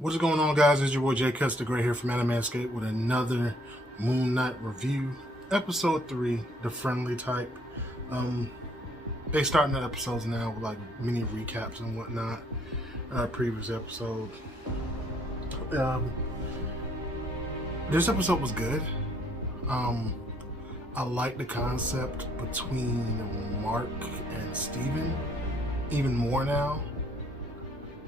What's going on, guys? It's your boy JCutzDaGreat here from AnimeEscape with another Moonknight review. Episode 3, the friendly type. They starting the episodes now with like mini recaps and whatnot. Previous episode. This episode was good. I like the concept between Mark and Steven even more now.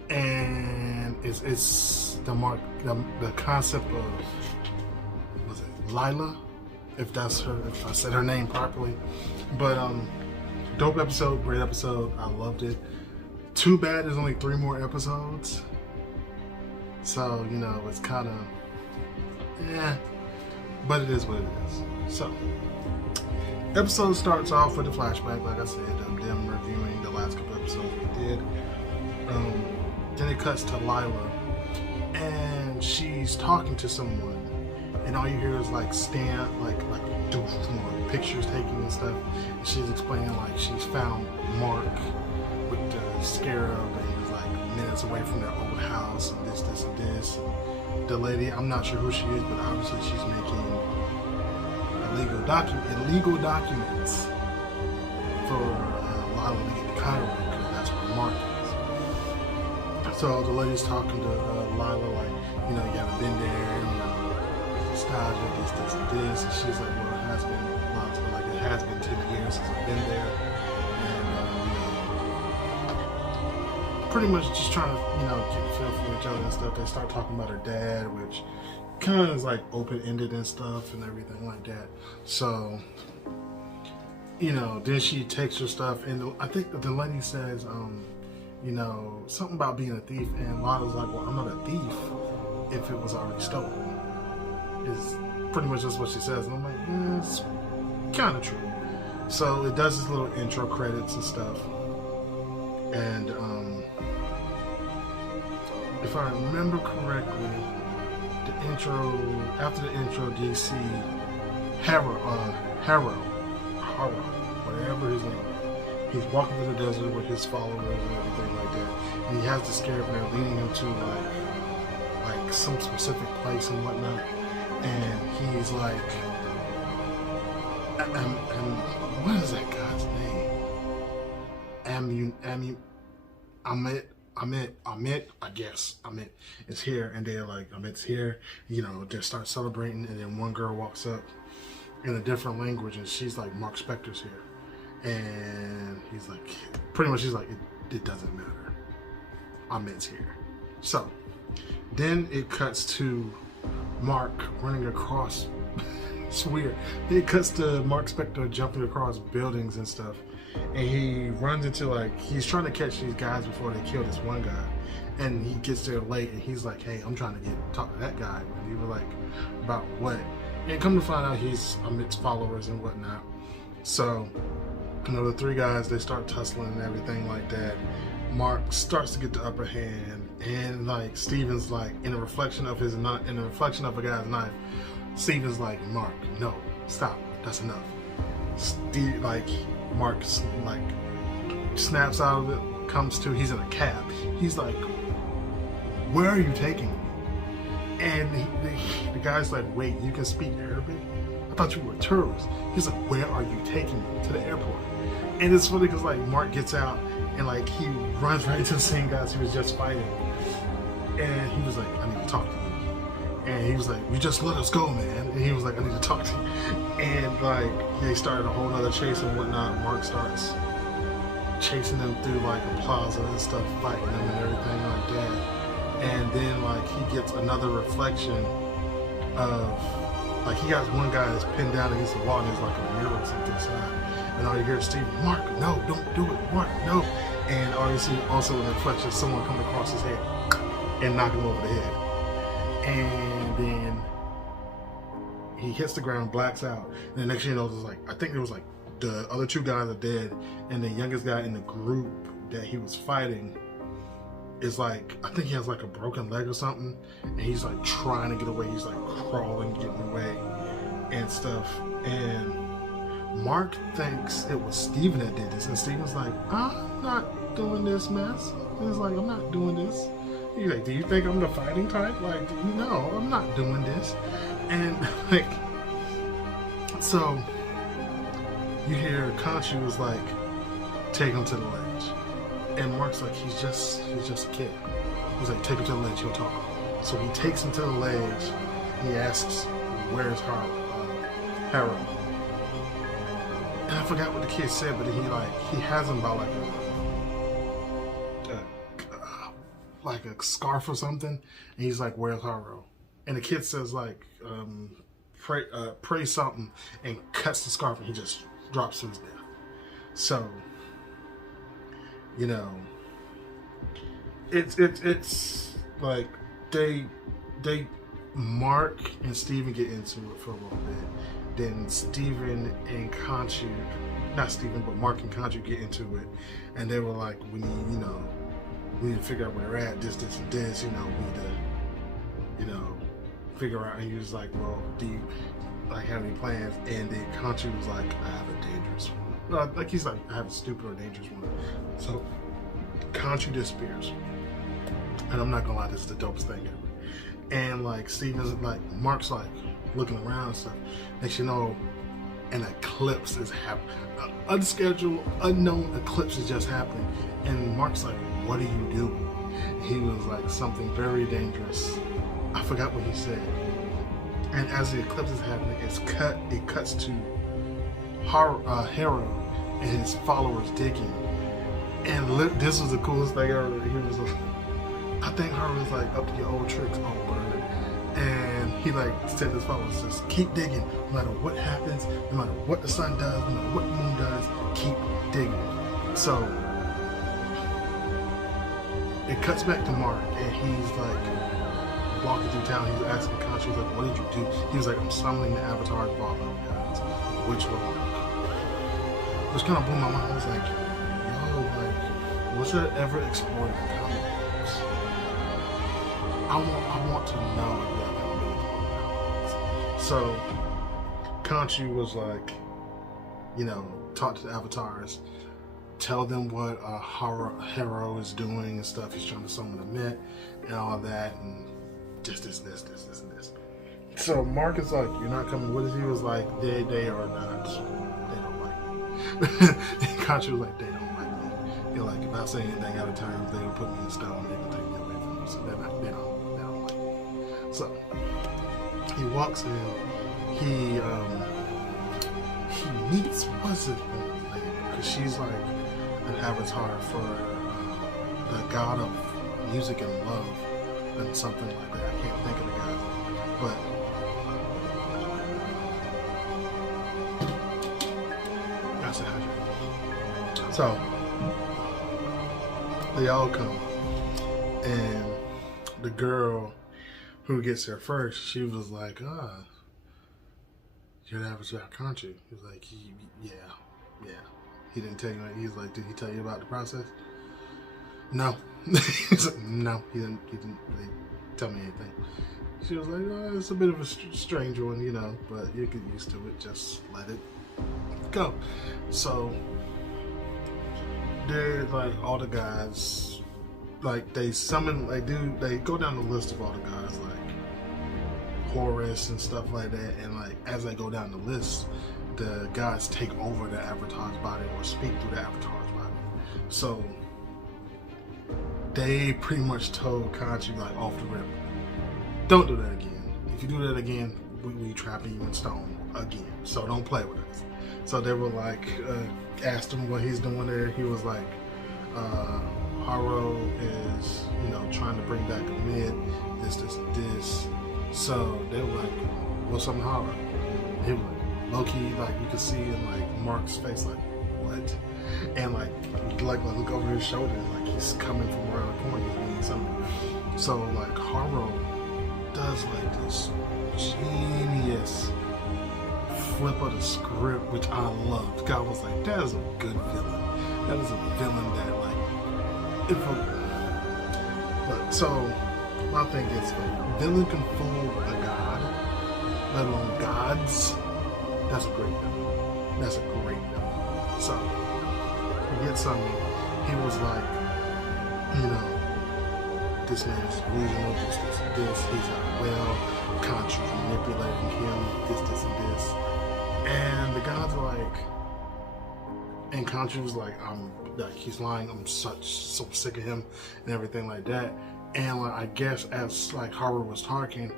And it's the concept of, was it Lila, if I said her name properly. But dope episode, great episode. I loved it. Too bad there's only 3 more episodes, so you know it's kind of but it is what it is. So episode starts off with a flashback, like I said, of them reviewing the last couple episodes we did. Then it cuts to Lila, and she's talking to someone, and all you hear is like pictures taking and stuff. And she's explaining like she's found Mark with the scarab, and he's like minutes away from their old house, and this, and this. And the lady, I'm not sure who she is, but obviously she's making illegal documents for Lila to get to Cairo, because that's where Mark is. So the lady's talking to Lila, like, you know, you haven't been there, you know, nostalgia, this, and this. And she's like, well, it has been, Lila's been like, it has been 10 years since I've been there. And pretty much just trying to, you know, get a feel for each other and stuff. They start talking about her dad, which kind of is like open-ended and stuff and everything like that. So, you know, then she takes her stuff, and I think the lady says, you know, something about being a thief, and Lila's like, well, I'm not a thief if it was already stolen. Is pretty much just what she says, and I'm like, it's kind of true. So it does this little intro credits and stuff, and if I remember correctly, after the intro, do you see Harrow, whatever his name is. He's walking through the desert with his followers and everything like that. And he has the scarab there leading him to like some specific place and whatnot. And he's like, and what is that guy's name? Amit, I guess. Amit is here, and they're like, Amit's here. You know, they start celebrating, and then one girl walks up in a different language, and she's like, Mark Spector's here. And he's like, pretty much he's like, it doesn't matter, Amit's here. So then it cuts to Mark running across it's weird. It cuts to Mark Spector jumping across buildings and stuff, and he runs into, like, he's trying to catch these guys before they kill this one guy, and he gets there late, and he's like, hey, I'm trying to talk to that guy. And he was like, about what? And come to find out he's Amit's followers and whatnot. So, you know, the 3 guys, they start tussling and everything like that. Mark starts to get the upper hand, and like Steven's like, in a reflection of a guy's knife, Steven's like, Mark, no, stop, that's enough. Mark like snaps out of it, comes to, he's in a cab. He's like, where are you taking me? And the guy's like, wait, you can speak Arabic? I thought you were a tourist. He's like, where are you taking me? To the airport. And it's funny because like Mark gets out and like he runs right into the same guys he was just fighting. And he was like, I need to talk to you. And he was like, you just let us go, man. And he was like, I need to talk to you. And like they started a whole nother chase and whatnot. Mark starts chasing them through like a plaza and stuff, fighting them and everything like that. And then like he gets another reflection of, like, he got one guy that's pinned down against the wall, and there's like a mirror or something inside. And all you hear is Steve, Mark, no, don't do it, Mark, no. And all you see also in the reflection, someone coming across his head and knock him over the head. And then he hits the ground, blacks out. And the next thing you know, there's like, I think there was like the other 2 guys are dead, and the youngest guy in the group that he was fighting is like, I think he has like a broken leg or something, and he's like trying to get away. He's like crawling, getting away and stuff. And Mark thinks it was Steven that did this, and Steven's like, I'm not doing this mess. He's like, I'm not doing this. He's like, do you think I'm the fighting type? Like, no, I'm not doing this. And like, so you hear Conchu was like, take him to the ledge. And Mark's like, he's just a kid. He's like, take him to the ledge, he'll talk. So he takes him to the ledge. He asks, where's Harold? And I forgot what the kid said, but he has him by like a scarf or something, and he's like, where's Harold? And the kid says like, pray something, and cuts the scarf, and he just drops to his death. So, you know, it's like they Mark and Steven get into it for a little bit. Then Steven and Conchu, not Steven, but Mark and Conchu get into it, and they were like, we need to figure out where they're at, this, and this, we need to, figure out. And he was like, well, do you have any plans? And then Conchu was like, I have a dangerous one. Like, he's like, I have a stupid or dangerous one. So Conchu disappears. And I'm not gonna lie, this is the dopest thing ever. And like Steven's like, Mark's like looking around and stuff. Next you know, an eclipse is happening. An unscheduled, unknown eclipse is just happening. And Mark's like, what are you doing? He was like, something very dangerous. I forgot what he said. And as the eclipse is happening, it cuts to Harold and his followers digging. And this was the coolest thing ever. He was like, I think Harold was like, up to your old tricks, old bird. And he like said to his followers, just keep digging. No matter what happens, no matter what the sun does, no matter what the moon does, keep digging. So it cuts back to Mark, and he's like walking through town. He's asking Conchu, he's like, what did you do? He was like, I'm summoning the Avatar of all of guys. Which kind of blew my mind. I was like, yo, like, was there ever explored in comic books? I want to know if that ever been explored. So Conchu was like, talk to the avatars, tell them what Hero is doing and stuff. He's trying to summon a Met and all that, and just this, and this. So Mark is like, you're not coming with us? He was like, they are not. They don't like me. And Conchu was like, they don't like me. You're like, if I say anything out of turn, they're gonna put me in stone, they're gonna take me away from me. So they don't like me. So he walks in, he meets, what's it name? Because she's like an avatar for the god of music and love and something like that. I can't think of the guy's name, but that's it. So they all come, and the girl who gets there first, she was like, you're the avatar, aren't you? He was like, yeah. He didn't tell you. He's like, did he tell you about the process? No. He's like, no, he didn't really tell me anything. She was like, it's a bit of a strange one, but you get used to it. Just let it go. So they're like, all the guys, like they summon, they go down the list of all the guys, like Horus and stuff like that, and like as they go down the list, the gods take over the avatar's body or speak through the avatar's body. So they pretty much told Conchu like off the rip, don't do that again. If you do that again, we trap you in stone again. So don't play with us. So they were like, asked him what he's doing there. He was like, Haro is, trying to bring back a mid, this. So they were like, what's up, Haro? He was like, low-key, like you could see in like Mark's face, like, what? And like look over his shoulder, like he's coming from around the corner, he's doing something. So like Haro does like this genius flip of the script, which I loved. God was like, that is a good villain. That is a villain that like, so my thing is, villain can fool a god, let alone gods. That's a great villain. That's a great villain. So he gets something. He was like, this man is delusional, this, he's not well, Khonshu's manipulating him, this, and this. And the gods are like, and Khonshu was like, he's lying, I'm so sick of him, and everything like that. And like, I guess as like Haru was talking,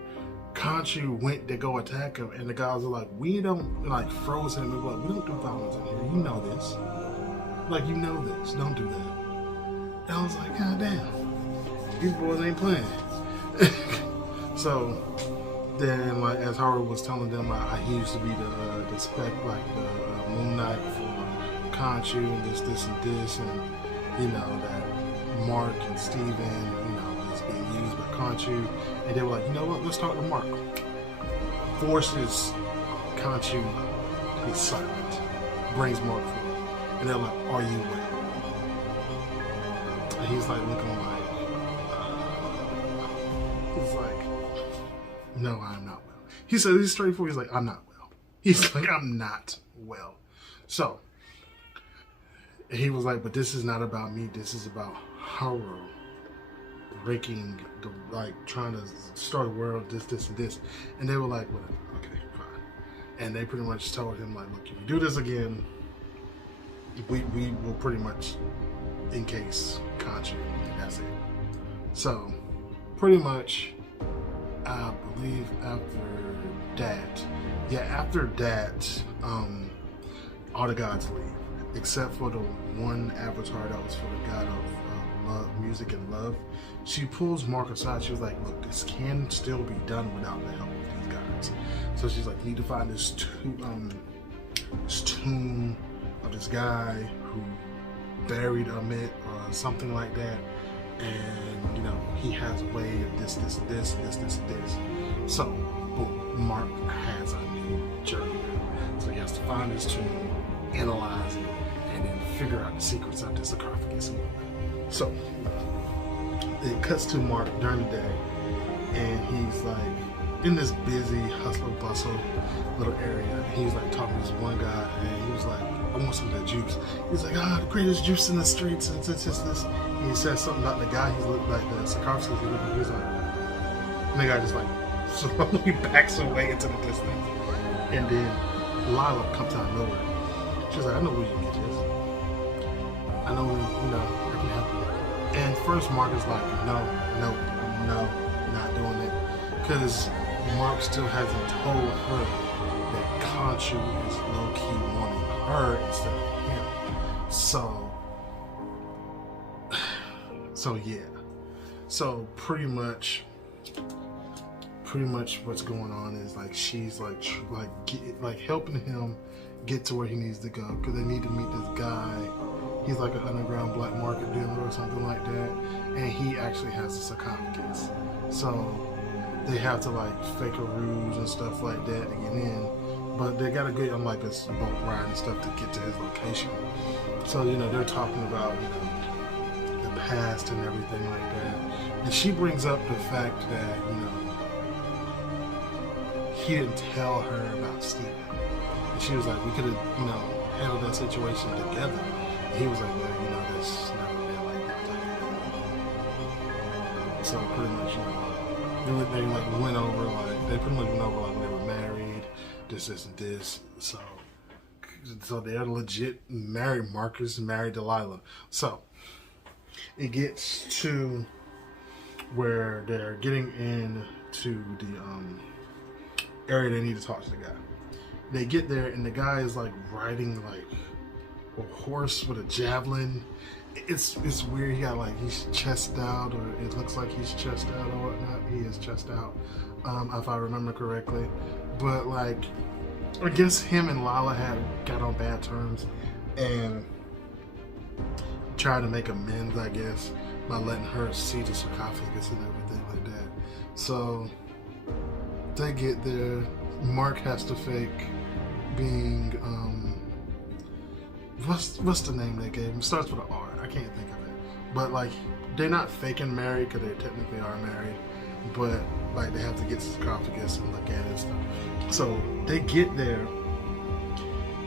Khonshu went to go attack him, and the guys are like, we don't, like, froze him and like, we don't do violence in here, you know this. Like, you know this, don't do that. And I was like, God damn, these boys ain't playing. So then, like, as Haru was telling them, he used to be the spec, like the Moonknight for Khonshu, and this, and you know, that Mark and Steven, you know, is being used by Khonshu. And they were like, you know what, let's talk to Mark. Forces Khonshu to be silent, brings Mark forward. And they're like, are you well? And he's like looking like, he's like, no, I'm not well. He said, he's straightforward, he's like, I'm not well. He's like, I'm not well. So, he was like, but this is not about me, this is about Haru breaking the, like, trying to start a world, this, and this. And they were like, whatever, okay, fine. And they pretty much told him, like, look, if you do this again, we will pretty much encase Khonshu, and that's it. So, pretty much, I believe after that, all the gods leave, except for the one avatar that was for the god of love, music and love. She pulls Mark aside. She was like, look, this can still be done without the help of these guys. So she's like, you need to find this tomb of this guy who buried Amit or something like that. And, you know, he has a way of this. So, boom, Mark has a new journey. So he has to find his tomb, analyze it, and then figure out the secrets of this sarcophagus. So, it cuts to Mark during the day, and he's like in this busy hustle bustle little area. And he's like talking to this one guy, and he was like, I want some of that juice. He's like, the greatest juice in the streets, and this. And he says something about the guy. He looked like the sarcophagus. He was like, and the guy just like slowly backs away into the distance. And then Lila comes out of nowhere. She's like, I know where you can get this. I know, you know, I can help you. And first Mark is like, no, not doing it. Because Mark still hasn't told her that Khonshu is low-key wanting her instead of him. So yeah. So pretty much what's going on is like she's like helping him get to where he needs to go, because they need to meet this guy. He's like an underground black market dealer or something like that, and he actually has a sarcophagus. So they have to like fake a ruse and stuff like that to get in, but they gotta get on like a boat ride and stuff to get to his location. So, you know, they're talking about, you know, the past and everything like that, and she brings up the fact that, you know, he didn't tell her about Steven. And she was like, we could have, you know, handled that situation together. And he was like, well, you know, that's not really like that. So pretty much, you know, they like went over, like, they pretty much went over like when they were married, this, and this. So they're legit married. Marcus married Delilah. So it gets to where they're getting into the area they need to talk to the guy. They get there, and the guy is like riding like a horse with a javelin. It's weird. He got like, he's chest out, or it looks like he's chest out or whatnot. He is chest out, if I remember correctly. But like, I guess him and Lala had got on bad terms and tried to make amends, I guess, by letting her see the sarcophagus and everything like that. So they get there. Mark has to fake being what's the name they gave him? It starts with an R. I can't think of it. But like, they're not faking married because they technically are married. But like, they have to get the sarcophagus and look at it and stuff. So they get there,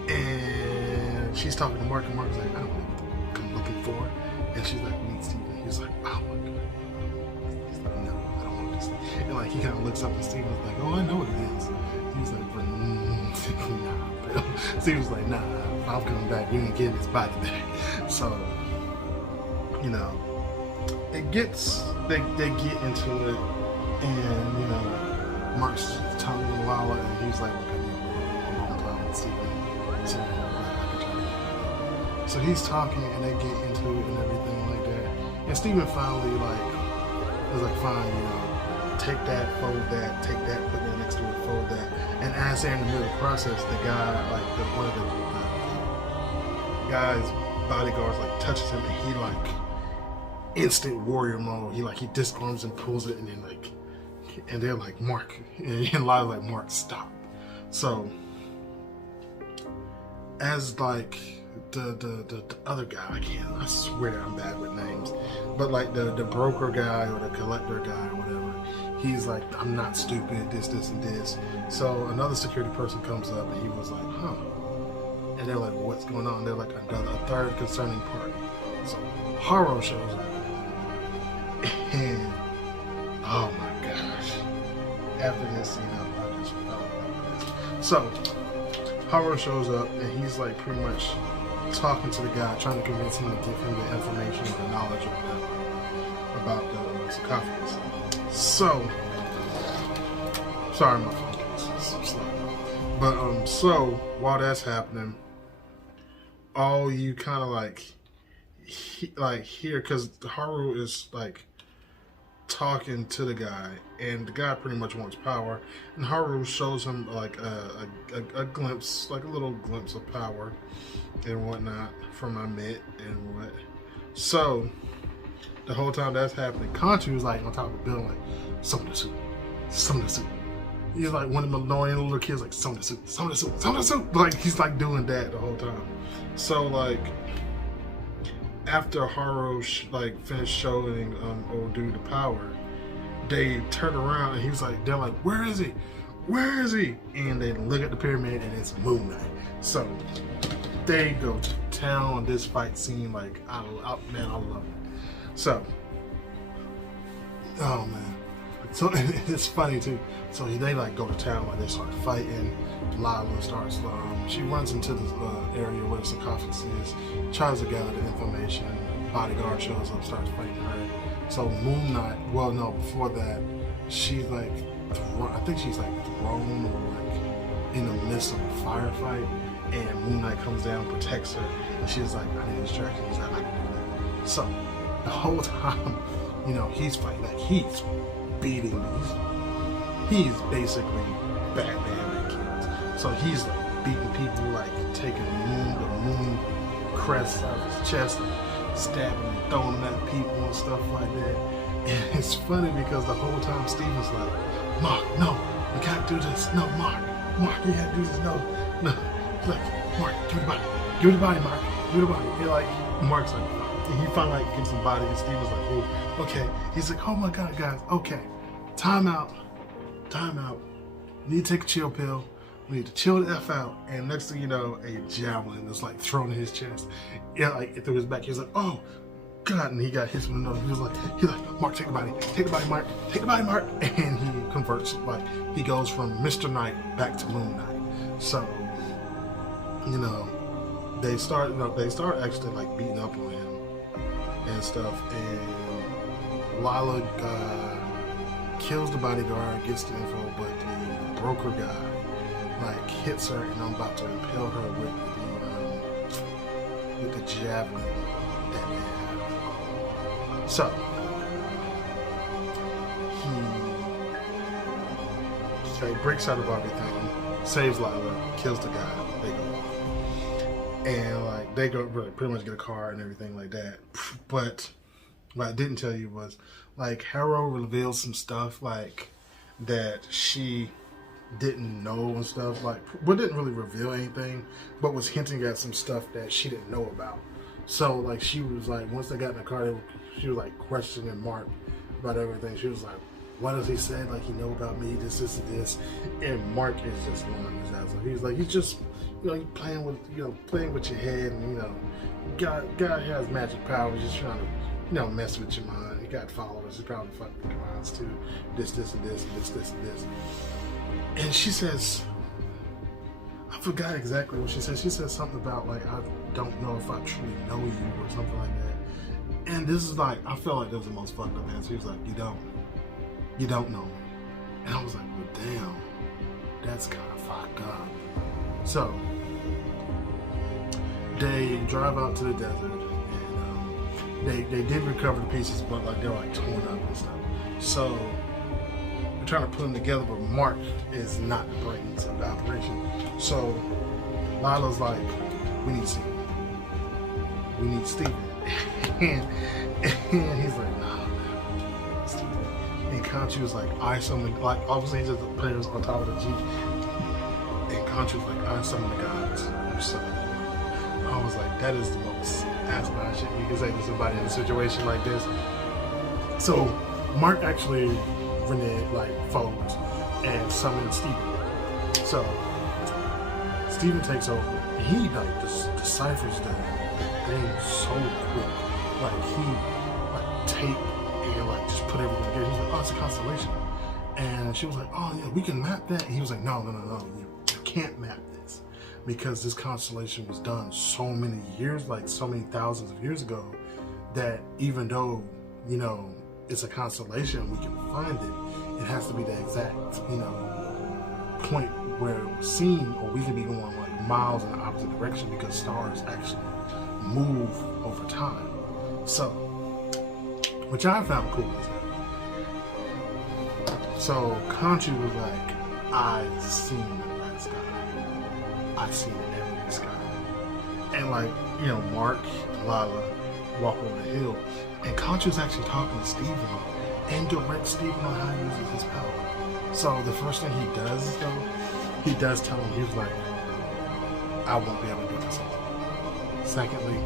and she's talking to Mark, and Mark's like, I don't know what I'm looking for. And she's like, meet Steven. He's like, oh my god. And like he kind of looks up and Steven's like, oh, I know what it is. He's like, nah, bro. Steven's like, nah, if I'm coming back, you ain't getting his body back. So, you know, it gets, they get into it, and, you know, Mark's telling Lala, and he's like, look, I need a long time with Steven. So he's talking, and they get into it and everything like that. And Steven finally, like, is like, fine, you know, take that, fold that, take that, put that next to it, fold that. And as they're in the middle of the process, the guy, like, one of the guy's bodyguards, like, touches him, and he, like, instant warrior mode. He disarms and pulls it, and then, like, and they're like, Mark, and Lala's like, Mark, stop. So, as, like, the other guy, I swear that I'm bad with names, but like the broker guy or the collector guy or whatever, he's like, I'm not stupid, this and this. So another security person comes up, and he was like, huh. And they're like, well, what's going on? They're like, a third concerning party. So Haro shows up, and oh my gosh, after this, you know, I just fell in love with this. So Haro shows up, and he's like pretty much talking to the guy, trying to convince him to give him the information or the knowledge or whatever about the sarcophagus. So, sorry, my phone is slow. But so while that's happening, all you kind of like hear, because Haru is like talking to the guy, and the guy pretty much wants power, and Haru shows him like a glimpse, like a little glimpse of power and whatnot from Amit and what. So the whole time that's happening, Conchu is like on top of the building, like, summon the suit, summon the suit. He's like one of the annoying little kids, like, summon the suit, summon the suit, summon the suit. Like, he's like doing that the whole time. So like after Haru like finished showing old dude the power, they turn around, and he's like, they're like, where is he? Where is he? And they look at the pyramid, and it's Moonknight. So they go to town on this fight scene. Like, man, I love it. So, oh man, so it's funny too. So they like go to town, like they start fighting. Lala starts, she runs into the area where the sarcophagus is, tries to gather the information. Bodyguard shows up, starts fighting her. So Moonknight, well, no, before that, she's like, I think she's like thrown or like in the midst of a firefight, and Moonknight comes down, protects her, and she's like, I need a distraction. He's like, I can do that. So the whole time, you know, he's fighting, like he's beating these. He's basically Batman with kids. So he's like beating people, like taking the moon crest out of his chest, and stabbing and throwing them at people and stuff like that. And it's funny because the whole time Steven's like, Mark, no, we can't do this. No, Mark, you can't do this. No. He's like, Mark, give me the body. Give me the body, Mark. Give me the body. And like, Mark's like, and he finally like gives him the body, and Steven's like, oh, okay. He's like, oh my God, guys, okay. Time out. We need to take a chill pill. We need to chill the F out. And next thing you know, a javelin is like thrown in his chest. Yeah, like through his back. He was like, oh God, and he got hit with the nose. He was like, Mark, take the body, Mark, take the body, Mark. And he converts, like he goes from Mr. Knight back to Moonknight. So, you know, they start actually like beating up on him and stuff. And Lala kills the bodyguard, gets the info, but the broker guy like hits her, and I'm about to impale her with the javelin that they have. So he breaks out of everything, saves Lala, kills the guy, they go off. And like they go pretty much get a car and everything like that. But what I didn't tell you was like Haro reveals some stuff like that she didn't know and stuff, like, but didn't really reveal anything, but was hinting at some stuff that she didn't know about. So like she was like, once they got in the car, she was like questioning Mark about everything. She was like, what does he say? Like, he know about me, this and this. And Mark is just blowing his ass. He's like, he's just, you know, playing with your head, and you know, God has magic powers, just trying to mess with your mind. He got followers. He probably fucked with your minds too. This, and this, and this, and this. And she says, I forgot exactly what she said. She said something about like, I don't know if I truly know you or something like that. And this is like, I felt like that was the most fucked up answer. He was like, you don't know me. And I was like, well, damn, that's kind of fucked up. So they drive out to the desert, and they did recover the pieces, but like they're like torn up and stuff. So they're trying to put them together, but Mark is not the brains of the operation. So Lila's like, we need Steven. We need Steven. and he's like, nah, man, Steven. And Conchu was like, I summon, like obviously he's just the players on top of the Jeep. And Conchu was like, I summon the gods. You summon. I was like, that is the most asinine shit you can say to somebody in a situation like this. So Mark actually reneged, like folds, and summoned Steven. So Steven takes over, and he like deciphers the thing so quick. Like he like tape and like just put everything together. He's like, oh, it's a constellation. And she was like, oh yeah, we can map that. And he was like, no, you can't map this, because this constellation was done so many years, like so many thousands of years ago, that even though, it's a constellation, we can find it, it has to be the exact, point where it was seen, or we could be going like miles in the opposite direction, because stars actually move over time. So, which I found cool as hell. So Conchu was like, I've seen the red sky. I've seen it every sky. And like, Mark and Lila walk over the hill, and Conchu's actually talking to Steven and direct Steven on how he uses his power. So the first thing he does, though, he does tell him, he was like, I won't be able to do this alone. Secondly,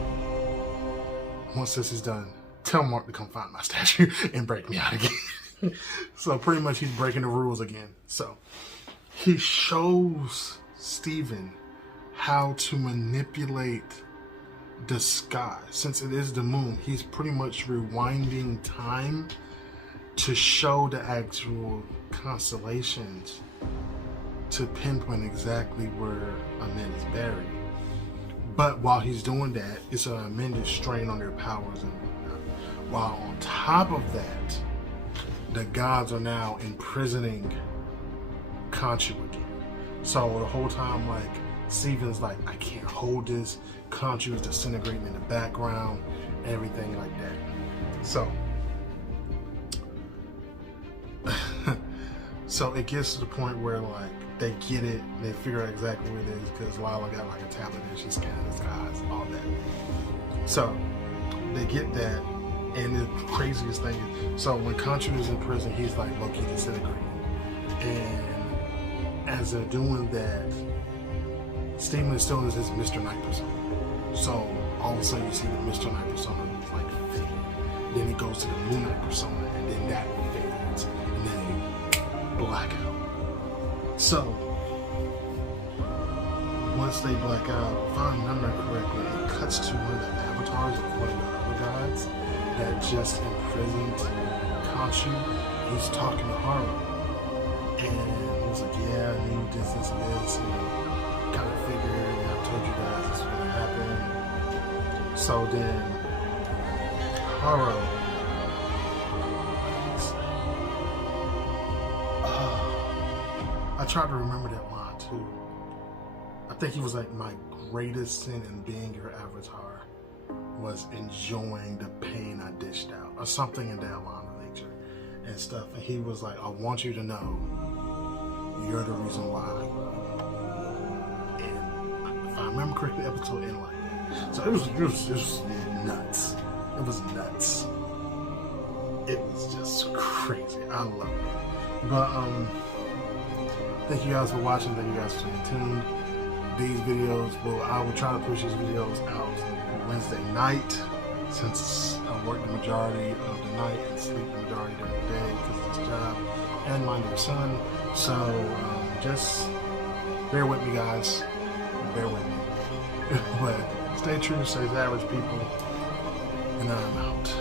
once this is done, tell Mark to come find my statue and break me out again. So pretty much he's breaking the rules again. So he shows Steven how to manipulate the sky. Since it is the moon, he's pretty much rewinding time to show the actual constellations to pinpoint exactly where Amen is buried. But while he's doing that, it's an immense strain on their powers and whatnot. While on top of that, the gods are now imprisoning Conchu again. So the whole time, like, Steven's like, I can't hold this. Conchu is disintegrating in the background, everything like that. So it gets to the point where like they get it, they figure out exactly what it is, because Lila got like a tablet and she's scanning the skies, all that. So they get that, and the craziest thing is, so when Conchu is in prison, he's like low-key disintegrating. And as they're doing that, Steven is still in his Mr. Knight persona. So all of a sudden you see the Mr. Knight persona like fade. Then it goes to the Moonknight persona, and then that fades, and then black out. So once they black out, if I remember correctly, it cuts to one of the avatars of one of the other gods that just imprisoned Conchu. He's talking to Haru, and he was like, yeah, I knew this, and this, kind of figured, I told you guys this was going to happen. So then Haru, I tried to remember that line too. I think he was like, my greatest sin in being your avatar was enjoying the pain I dished out, or something in that line of nature and stuff. And he was like, I want you to know you're the reason why. And if I remember correctly, the episode ended like that. So it was nuts. It was nuts. It was just crazy. I love it. But thank you guys for watching. Thank you guys for staying tuned. These videos, I will try to push these videos out Wednesday night, since I work the majority of the night and sleep the majority during the day because of this job and my new son. So just bear with me, guys. Bear with me. But stay true, stay average, people. And I'm out.